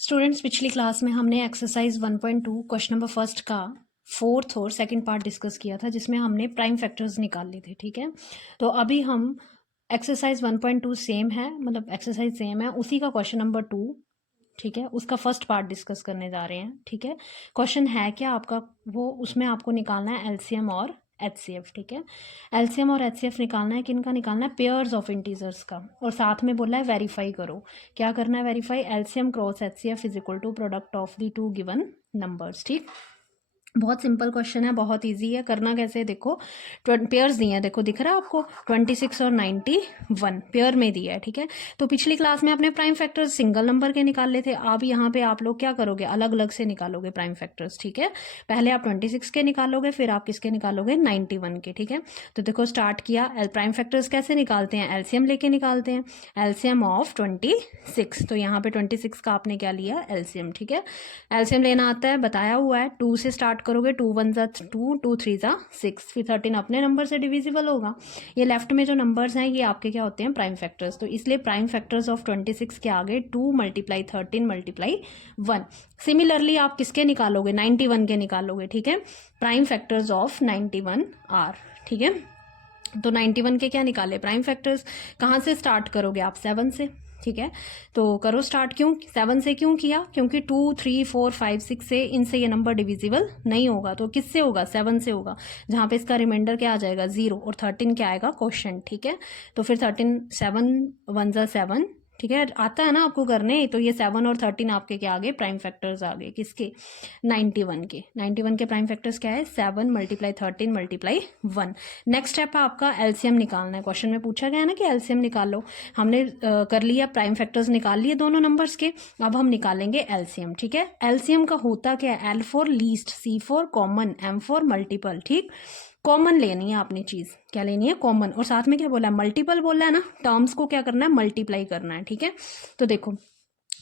Students, पिछली class में हमने एक्सरसाइज 1.2 क्वेश्चन नंबर फर्स्ट का फोर्थ और सेकंड पार्ट डिस्कस किया था, जिसमें हमने प्राइम फैक्टर्स निकाल लिए थे। ठीक है, तो अभी हम एक्सरसाइज 1.2 सेम है, मतलब एक्सरसाइज सेम है, उसी का क्वेश्चन नंबर 2, ठीक है, उसका फर्स्ट पार्ट डिस्कस करने जा रहे हैं। ठीक है, क्वेश्चन है क्या आपका, वो उसमें आपको निकालना है एलसीएम और एचसीएफ। ठीक है, एलसीएम और एचसीएफ निकालना है, किन का निकालना है, पेयर्स ऑफ इंटीजर्स का, और साथ में बोला है वेरीफाई करो। क्या करना है, verify LCM cross HCF is equal to product of the two given numbers. ठीक, बहुत सिंपल क्वेश्चन है, बहुत इजी है। करना कैसे, देखो पेयर्स दिए हैं, देखो दिख रहा है आपको 26 और 91 पेयर में दिया है। ठीक है, तो पिछली क्लास में आपने प्राइम फैक्टर्स सिंगल नंबर के निकाल लेते, अब यहाँ पे आप लोग क्या करोगे, अलग अलग से निकालोगे प्राइम फैक्टर्स। ठीक है, पहले आप 26 के निकालोगे, फिर आप किसके निकालोगे, 91 के। ठीक है, तो देखो स्टार्ट किया। प्राइम फैक्टर्स कैसे निकालते हैं, एलसीएम लेके निकालते हैं, एलसीएम ऑफ 26। तो यहाँ पे 26 का आपने क्या लिया, एलसीएम। ठीक है, एलसीएम लेना आता है, बताया हुआ है, 2 से स्टार्ट करोगे, 2 1 जा 2, 2 3 जा 6, फिर 13 अपने नंबर से डिविजिबल होगा। ये लेफ्ट में जो नंबर्स हैं ये आपके क्या होते हैं, प्राइम फैक्टर्स। तो इसलिए प्राइम फैक्टर्स ऑफ 26 के आगे 2 मल्टीप्लाई 13 मल्टीप्लाई 1। सिमिलरली आप किसके निकालोगे, 91 के निकालोगे। ठीक है, प्राइम फैक्टर्स ऑफ 91 आर। ठीक है, तो 91 के क्या निकाले, प्राइम फैक्टर्स। कहाँ से स्टार्ट करोगे आप, 7 से। ठीक है, तो करो स्टार्ट। क्यों 7 से क्यों किया, क्योंकि 2 3 4 5 6 से, इनसे ये नंबर डिविजिबल नहीं होगा, तो किससे होगा, 7 से होगा, जहाँ पे इसका रिमाइंडर क्या आ जाएगा, 0, और 13 क्या आएगा, क्वोशंट। ठीक है, तो फिर 13 7 1 जा 7। ठीक है, आता है ना आपको करने, तो ये 7 और 13 आपके क्या आ गए, प्राइम फैक्टर्स आ गए, किसके, 91 के। 91 के प्राइम फैक्टर्स क्या है, 7 मल्टीप्लाई 13 मल्टीप्लाई 1। नेक्स्ट स्टेप है आपका एलसीएम निकालना है। क्वेश्चन में पूछा गया है ना कि एलसीएम निकाल लो, हमने कर लिया, प्राइम फैक्टर्स निकाल लिए दोनों नंबर्स के। अब हम निकालेंगे एलसीएम। ठीक है, एलसीएम का होता क्या है, L for least, C for common, M for multiple. ठीक, कॉमन लेनी है आपने चीज, क्या लेनी है, कॉमन, और साथ में क्या बोला है, मल्टीपल बोला है ना, टर्म्स को क्या करना है, मल्टीप्लाई करना है। ठीक है, तो देखो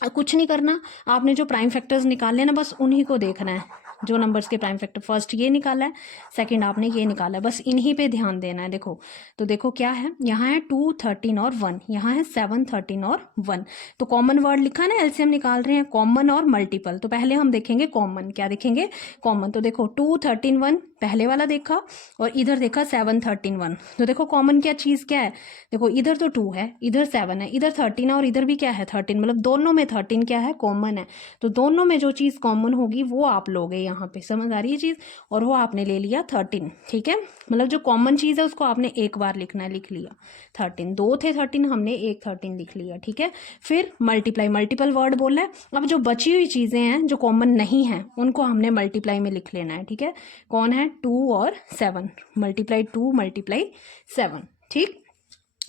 कुछ नहीं करना, आपने जो प्राइम फैक्टर्स निकाले ना, बस उन्हीं को देखना है, जो नंबर्स के प्राइम फैक्टर, फर्स्ट ये निकाला है, सेकंड आपने ये निकाला है, बस इन्हीं पे ध्यान देना है। देखो, तो देखो क्या है, यहाँ है 2 13 और 1, यहाँ है 7 13 और 1। तो कॉमन वर्ड लिखा है ना, एलसीएम निकाल रहे हैं, कॉमन और मल्टीपल। तो पहले हम देखेंगे कॉमन, क्या देखेंगे, कॉमन। तो देखो 2 13 1 पहले वाला देखा, और इधर देखा 7 13 1। तो देखो कॉमन क्या चीज क्या है, देखो इधर तो 2 है, इधर 7 है, इधर 13 है, और इधर भी क्या है, 13, मतलब दोनों में 13 क्या है, कॉमन है। तो दोनों में जो चीज कॉमन होगी वो आप लोगे, यहाँ पे समझ आ रही है चीज, और वो आपने ले लिया 13। ठीक है, मतलब जो कॉमन चीज है उसको आपने एक बार लिखना है, लिख लिया 13, दो थे 13, हमने एक 13 लिख लिया। ठीक है, फिर मल्टीप्लाई, मल्टीपल वर्ड बोला है, अब जो बची हुई चीजें हैं जो कॉमन नहीं है उनको हमने मल्टीप्लाई में लिख लेना है। ठीक है, कौन है, 2 और 7, मल्टीप्लाई 2 मल्टीप्लाई 7। ठीक,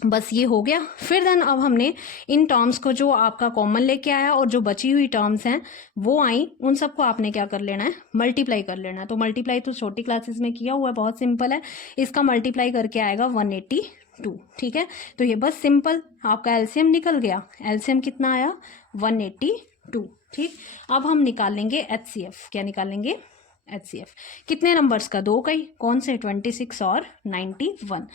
बस ये हो गया। फिर देन अब हमने इन टर्म्स को, जो आपका कॉमन लेके आया और जो बची हुई टर्म्स हैं वो आई, उन सबको आपने क्या कर लेना है, मल्टीप्लाई कर लेना है। तो मल्टीप्लाई तो छोटी क्लासेस में किया हुआ है, बहुत सिंपल है, इसका मल्टीप्लाई करके आएगा 182। ठीक है, तो ये बस सिंपल आपका एलसीएम निकल गया, एलसीएम कितना आया, 182। ठीक, अब हम निकालेंगे एचसीएफ, क्या निकालेंगे, एचसीएफ, कितने नंबर्स का, दो का ही, कौन से, 26 और 91।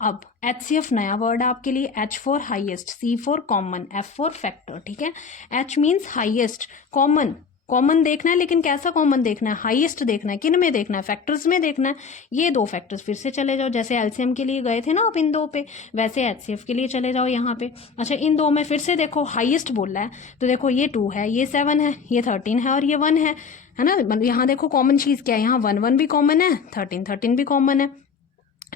अब एचसीएफ नया वर्ड है आपके लिए, H for highest, C for common, F for factor. ठीक है, H means highest, common, common देखना है, लेकिन कैसा कॉमन देखना है, हाईएस्ट देखना है, किन में देखना है, फैक्टर्स में देखना है। ये दो फैक्टर्स फिर से चले जाओ, जैसे एलसीएम के लिए गए थे ना आप इन दो पे, वैसे एचसीएफ के लिए चले जाओ यहाँ पे। अच्छा, इन दो में फिर से देखो हाईएस्ट बोल रहा है, तो देखो ये 2 है, ये 7 है, ये 13 है, और ये 1 है ना, मतलब यहाँ देखो कॉमन चीज क्या है, यहाँ 1 1 भी कॉमन है, 13 13 भी कॉमन है।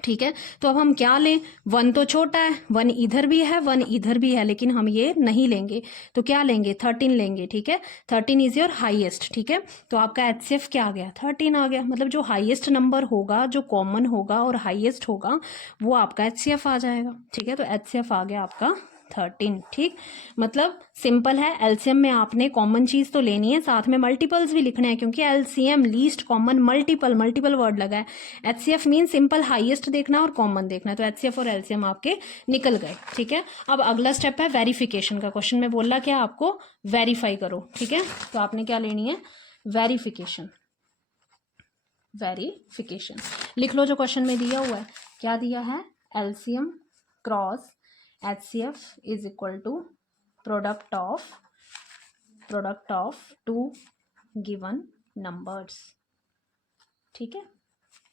ठीक है, तो अब हम क्या लें, 1 तो छोटा है, 1 इधर भी है, 1 इधर भी है, लेकिन हम ये नहीं लेंगे, तो क्या लेंगे, 13 लेंगे। ठीक है, 13 इज योर हाईएस्ट। ठीक है, तो आपका एचसीएफ क्या आ गया, 13 आ गया, मतलब जो हाईएस्ट नंबर होगा, जो कॉमन होगा और हाईएस्ट होगा, वो आपका एचसीएफ आ जाएगा। ठीक है, तो एचसीएफ आ गया आपका 13। ठीक, मतलब सिंपल है, एलसीएम में आपने कॉमन चीज तो लेनी है, साथ में मल्टीपल्स भी लिखने हैं, क्योंकि LCM least common multiple, multiple word लगा है। एचसीएफ मीन सिंपल हाईएस्ट देखना और कॉमन देखना, तो एचसीएफ और एलसीएम आपके निकल गए। ठीक है, अब अगला स्टेप है वेरिफिकेशन का। क्वेश्चन में बोला क्या, आपको वेरीफाई करो। ठीक है, तो आपने क्या लेनी है, वेरिफिकेशन, वेरिफिकेशन लिख लो जो क्वेश्चन में दिया हुआ है। क्या दिया है, LCM cross HCF is equal to product of product of two given numbers. ठीक है,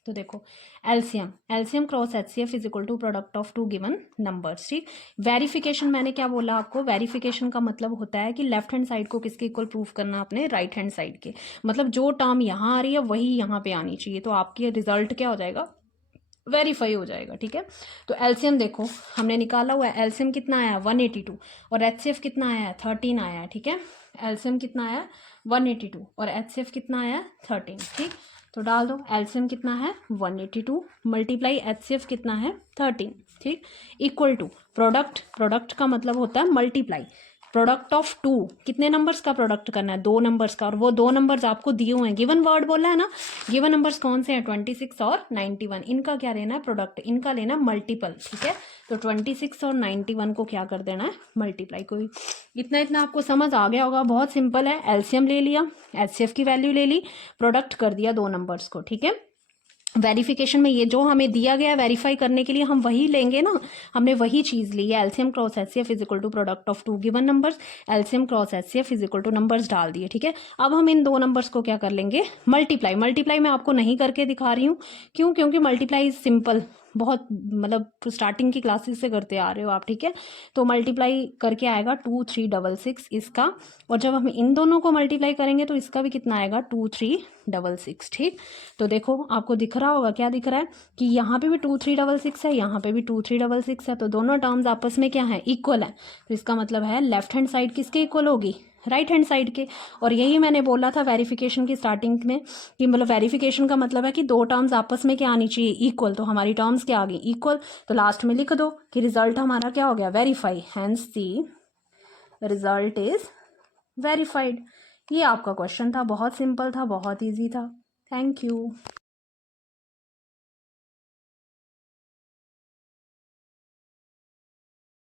तो देखो LCM cross HCF is equal to product of two given numbers. ठीक, वेरिफिकेशन मैंने क्या बोला आपको, वेरिफिकेशन का मतलब होता है कि लेफ्ट हैंड साइड को किसके इक्वल प्रूफ करना, अपने राइट हैंड साइड के। मतलब जो टर्म यहाँ आ रही है वही यहाँ पे आनी चाहिए, तो आपके रिजल्ट क्या हो जाएगा, वेरीफाई हो जाएगा। ठीक है, तो एलसीएम देखो हमने निकाला हुआ है, एलसीएम कितना आया 182 और एचसीएफ कितना आया है 13 आया है। ठीक है, एलसीएम कितना आया 182 और एचसीएफ कितना आया 13। ठीक, तो डाल दो, एलसीएम कितना है 182 मल्टीप्लाई एचसीएफ कितना है 13। ठीक, इक्वल टू प्रोडक्ट का मतलब होता है मल्टीप्लाई प्रोडक्ट ऑफ टू, कितने नंबर्स का प्रोडक्ट करना है, 2 नंबर्स का, और वो 2 नंबर्स आपको दिए हुए हैं, गिवन वर्ड बोला है ना, गिवन नंबर्स कौन से हैं 26 और 91, इनका क्या लेना है प्रोडक्ट, इनका लेना मल्टीपल। ठीक है, तो 26 और 91 को क्या कर देना है मल्टीप्लाई। कोई इतना आपको समझ आ गया होगा, बहुत सिंपल है। एलसीएम ले लिया, एचसीएफ की वैल्यू ले ली, प्रोडक्ट कर दिया 2 नंबर्स को। ठीक है, वेरिफिकेशन में ये जो हमें दिया गया वेरीफाई करने के लिए हम वही लेंगे ना, हमने वही चीज ली है। LCM cross HCF is equal to product of two given numbers, LCM cross HCF is equal to numbers डाल दिए। ठीक है, अब हम इन 2 नंबर्स को क्या कर लेंगे मल्टीप्लाई मैं आपको नहीं करके दिखा रही हूँ, क्यों, क्योंकि मल्टीप्लाई इज सिंपल, बहुत मतलब स्टार्टिंग की क्लासेस से करते आ रहे हो आप। ठीक है, तो मल्टीप्लाई करके आएगा 2366 इसका, और जब हम इन दोनों को मल्टीप्लाई करेंगे तो इसका भी कितना आएगा 2366। ठीक, तो देखो आपको दिख रहा होगा, क्या दिख रहा है कि यहाँ पे भी 2366 है, यहाँ पे भी 2366 है, तो दोनों टर्म्स आपस में क्या है इक्वल है। तो इसका मतलब है लेफ्ट हैंड साइड किसके इक्वल होगी, राइट हैंड साइड के। और यही मैंने बोला था वेरिफिकेशन की स्टार्टिंग में कि मतलब वेरिफिकेशन का मतलब है कि 2 टर्म्स आपस में क्या आनी चाहिए इक्वल, तो हमारी टर्म्स क्या आ गई इक्वल, तो लास्ट में लिख दो कि रिजल्ट हमारा क्या हो गया verify, hence the result is verified. ये आपका क्वेश्चन था, बहुत सिंपल था, बहुत ईजी था। Thank you.